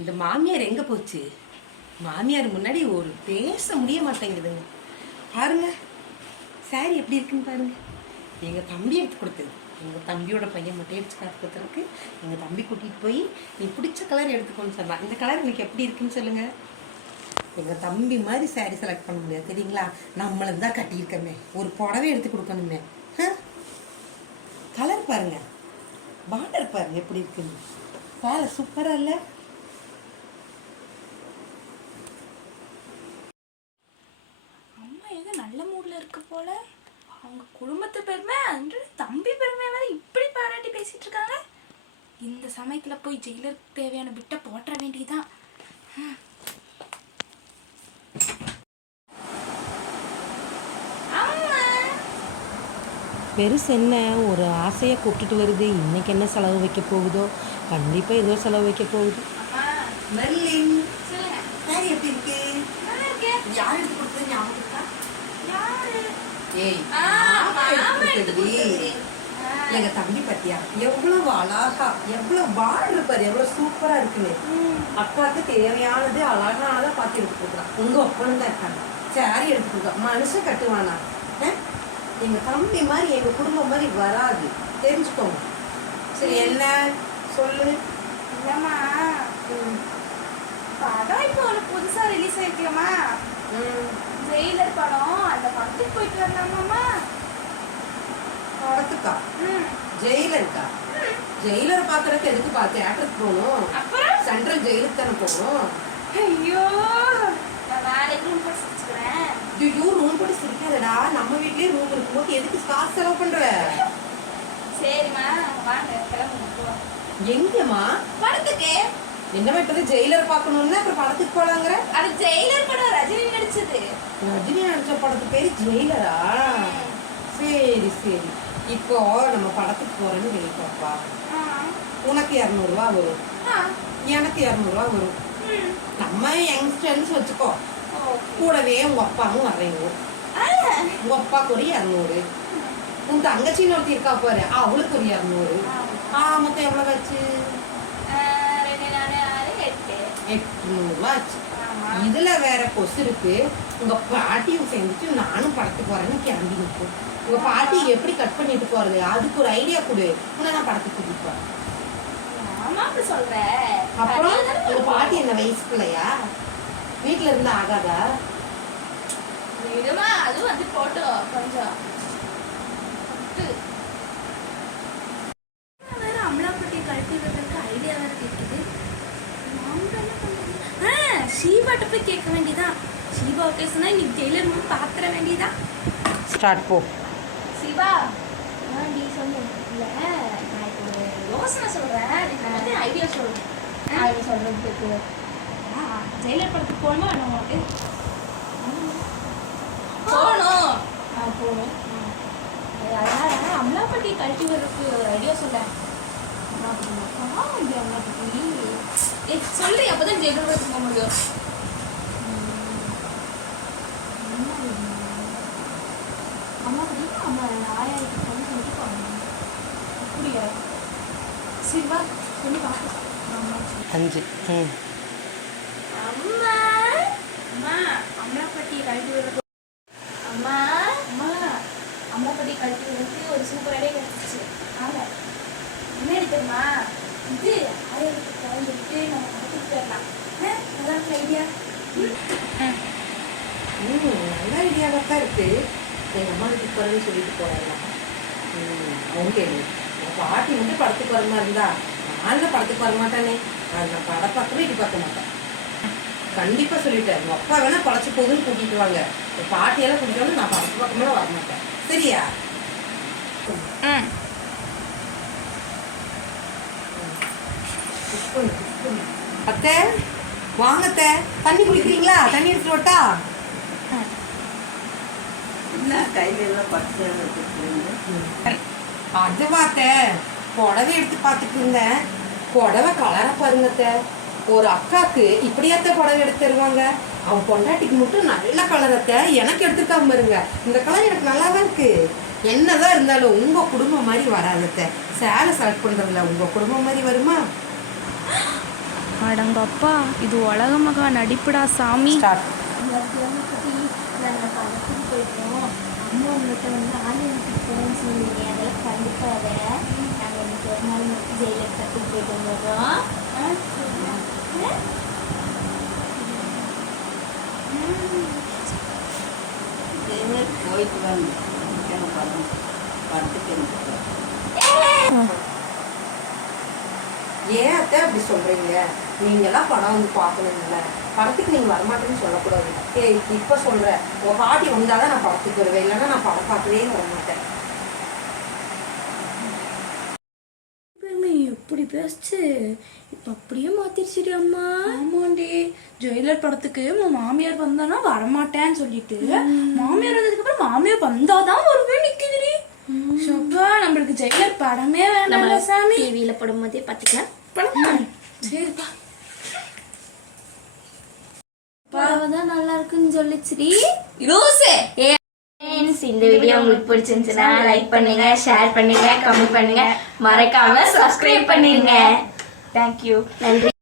இந்த மாமியார் எங்க போச்சு? மாமியார் முன்னாடி ஒரு பேச முடிய மாட்டேங்குதுங்க. பாருங்க சாரி எப்படி இருக்குன்னு பாருங்க. எங்க தம்பி எடுத்து கொடுத்தது. எங்க தம்பியோட பையன் மட்டும் எடுத்து காத்துக்கிறதுக்கு எங்க தம்பி கூட்டிட்டு போய் நீ பிடிச்ச கலர் எடுத்துக்கோன்னு சொன்னா. இந்த கலர் எனக்கு எப்படி இருக்குன்னு சொல்லுங்க. எங்க தம்பி மாதிரி சாரி செலக்ட் பண்ண முடியாது தெரியுங்களா? நம்மளும் தான் கட்டியிருக்கோமே, ஒரு புடவை எடுத்து கொடுக்கணுமே. கலர் பாருங்க, பார்டர் பாருங்க எப்படி இருக்குன்னு. வேலை சூப்பரா இல்ல? அம்மா ஏதோ நல்ல மூட்ல இருக்கு போல. அவங்க குடும்பத்து பெருமை அன்று தம்பி பெருமை வேற இப்படி பாராட்டி பேசிட்டு இருக்காங்க. இந்த சமயத்துல போய் ஜெயிலருக்கு தேவையான பிட்ட போட்டுற வேண்டியதுதான். பெருசு என்ன, ஒரு ஆசையை கூப்பிட்டுட்டு வருது. இன்னைக்கு என்ன செலவு வைக்க போகுதோ? கண்டிப்பாக ஏதோ செலவு வைக்க போகுது. மெர்லின், சாரி எப்படி இருக்கு? யார் எடுத்து கொடுத்தது ஞாபகம் இருக்கா? எங்க தம்பி பத்தியா எவ்வளவு அழகா, எவ்வளவு வாழ் இருப்பாரு, எவ்வளவு சூப்பரா இருக்குன்னு. அக்காவுக்கு தேவையானது அழகானதா பார்த்து எடுத்து கொடுக்குறான். உங்க ஒப்பனும் தான் இருக்காங்க. சாரி எடுத்து கொடுக்குறான். மனுஷன் கட்டுவானா? எங்க தம்பி மாதிரி எங்க குடும்பம் மாதிரி வராது, தெரிஞ்சுக்கோங்க. சரி என்ன சொல்லு. இல்லம்மா, படம் இப்போ ஒரு புதுசா ரிலீஸ் ஆயிருக்கலாமா? ஜெயிலர் படம், அந்த படத்துக்கு போயிட்டு வரலாமாமா? படத்துக்கா? ஜெயிலருக்கா? ஜெயிலரை பாக்குறதுக்கு எதுக்கு தியேட்டருக்கு போகணும்? அப்புறம் சென்ட்ரல் ஜெயிலுக்கு தானே போகணும். ஐயோ, நான் வேலைக்கு ரூம் போட்டு சிரிச்சுக்கிறேன். ஐயோ, ரூம் போட்டு சிரிக்காதடா. நம்ம வீட்லயே ரூம் இருக்கும்போது எதுக்கு காசு செலவு பண்ற? சரிம்மா வாங்க கிளம்புங்க. எங்கம்மா? படத்துக்கு. என்ன பண்றது? ஜெயிலர் பாக்கணும்னா அப்புறம் படத்துக்கு போலாங்கிற? அது ஜெயிலர் படம், ரஜினி நடிச்சது. ரஜினி நடிச்ச படத்துக்கு பேரு ஜெயிலரா? சரி சரி. இப்போ நம்ம படத்துக்கு போறோன்னு வெளிப்பாப்பா. உனக்கு 200 ரூபா வரும், எனக்கு 200 ரூபா வரும். நம்ம யங்ஸ்டர்ஸ் வச்சுக்கோ. கூடவே உங்க அப்பாவும் வர்றீங்க. உங்க அப்பாக்கு ஒரு 200, உன் தங்கச்சின்னு ஒருத்தி இருக்கா பாரு, அவளுக்கு ஒரு 200. மொத்தம் எவ்வளவு ஆச்சு? 800 ரூபா ஆச்சு. இதுல வேற கொசு இருக்கு. உங்க பாட்டியும் சேர்ந்துட்டு நானும் படத்துக்கு போறேன்னு கிளம்பி நிற்கும். உங்க பாட்டி எப்படி கட் பண்ணிட்டு போறது? அதுக்கு ஒரு ஐடியா கொடு. உன்னை நான் படத்துக்கு கூட்டிட்டு போறேன். அப்புறம் உங்க பாட்டி என்ன வயசுக்குள்ளையா? வீட்டுல இருந்தா ஆகாதா? அதுவும் வந்து போட்டோம் கொஞ்சம். வேற அமலாப்பட்டி கழட்டி வர்றதுக்கு ஐடியா வேற கேட்குது. ஷீபாட்ட போய் கேட்க வேண்டியதான். ஷீபா ஓகே சொன்னா இன்னைக்கு ஜெயிலர் மூணு பாத்திர வேண்டியதான். ஸ்டார்ட் போ. ஷீபா நீ சொல்லு. இல்லை நான் இப்போ ஒரு யோசனை சொல்கிறேன், நீங்க வந்து ஐடியா சொல்லுவேன். ஐடியா சொல்கிறதுக்கு ஜெயிலர் படத்துக்கு போகணுமா வேணும் உனக்கு? போகணும். போகணும். அதனால் அமலாப்பட்டி கழட்டி வர்றதுக்கு ஐடியா சொல்லேன். அமலாப்பட்டி சொல்லி அப்போதான் ஜெயிலர் படத்துக்கு போக முடியும். அம்மாப்பட்டி அம்மா ஆயாயிரத்து சொல்லி சொல்லிட்டு போகணும். அப்படியா? சிவா சொல்லி பார்க்க 5. அம்மா அம்மா அமலாப்பட்டி கழட்டி வர்றது. அம்மா அம்மா அம்மாப்பட்டி கழட்டி வர்றதுக்கு ஒரு சூப்பர் ஐடியா கிடைச்சிச்சு. ஆமாம், என்ன எடுத்துருமா? இது ஆயிரத்து குழந்தைட்டு நம்ம படத்துக்கு போயிடலாம். நல்லா இருக்கு ஐடியா. நல்ல ஐடியாவாக தான் இருக்கு. எங்கள் அம்மா வீட்டுக்கு போகிறேன்னு சொல்லிட்டு போகலாம். ஓகே, பாட்டி வந்து படத்துக்கு வர மாதிரி இருந்தா நான் படத்துக்கு வர மாட்டானே. நான் படம் பார்க்கவே இது பார்க்க மாட்டேன். கண்டிப்பாக சொல்லிட்டேன். உங்கள் அப்பா வேணா பழச்சு போகுதுன்னு கூட்டிகிட்டு வாங்க. பாட்டியெல்லாம் கூட்டிகிட்டு வந்து நான் படத்து பக்கமே வர மாட்டேன். சரியா? அத்தை வாங்கத்த, தண்ணி குடிக்கிறீங்களா? தண்ணி எடுத்துட்டு வரட்டா? அதுவாத்த புடவை எடுத்து பார்த்துட்டு இருந்தேன். புடவை கலரை பாருங்கத்த. ஒரு அக்காக்கு இப்படியாத்த புடவை எடுத்து தருவாங்க. அவன் பொண்டாட்டிக்கு மட்டும் நல்ல கலரத்த எனக்கு எடுத்துக்காம பாருங்க. இந்த கலர் எனக்கு நல்லா தான் இருக்கு. என்னதான் இருந்தாலும் உங்க குடும்பம் மாதிரி வராதத்த. சேலை செலக்ட் பண்றதுல உங்க குடும்பம் மாதிரி வருமா? நம்ம அப்பா இது உலக மகா நடிப்புடா சாமி. ஸ்டார்ட். நாங்கள் படத்துக்கு போயிட்டோம். அம்மா உங்கள்கிட்ட வந்து ஆன்லைனுக்கு போகணும்னு சொன்னீங்க. அதெல்லாம் கண்டிப்பாக நாங்கள் இன்னைக்கு ஒரு நாள் மட்டும் ஜெயிலுக்கு கற்றுக்கு போயிட்டு வந்துடுறோம். போயிட்டு வந்து படத்துக்கு ஏன் அத்தை அப்படி சொல்றீங்க? நீங்கெல்லாம் படம் வந்து பார்க்கணும்ல, படத்துக்கு நீங்க வரமாட்டேன்னு சொல்லக்கூடாது. ஏய் இப்ப சொல்றேன், உங்க பாட்டி வந்தாதான் நான் படத்துக்கு வருவேன், இல்லைன்னா நான் படம் பார்க்கவே வரமாட்டேன். எப்படி பேசுச்சு இப்போ அப்படியே மாத்திருச்சுடி அம்மா. ஆமாண்டி, ஜெயிலர் படத்துக்கு உன் மாமியார் வந்தானா வரமாட்டேன்னு சொல்லிட்டு மாமியார் வந்ததுக்கு அப்புறம் மாமியார் வந்தாதான் வருவேன் நிக்குதுடி. சப்பா நம்மளுக்கு ஜெயிலர் படமே வேண்டாம் சாமி. டிவியில போடும்போதே பார்த்துக்கலாம். படம் சரிப்பா. படம் தான் நல்லா இருக்குன்னு சொல்லிச்சுடி. ரோசே இந்த வீடியோ உங்களுக்கு பிடிச்சிருந்துச்சுன்னா லைக் பண்ணுங்க, ஷேர் பண்ணுங்க, கமெண்ட் பண்ணுங்க, மறக்காம சப்ஸ்கிரைப் பண்ணிருங்க. தேங்க்யூ. நன்றி.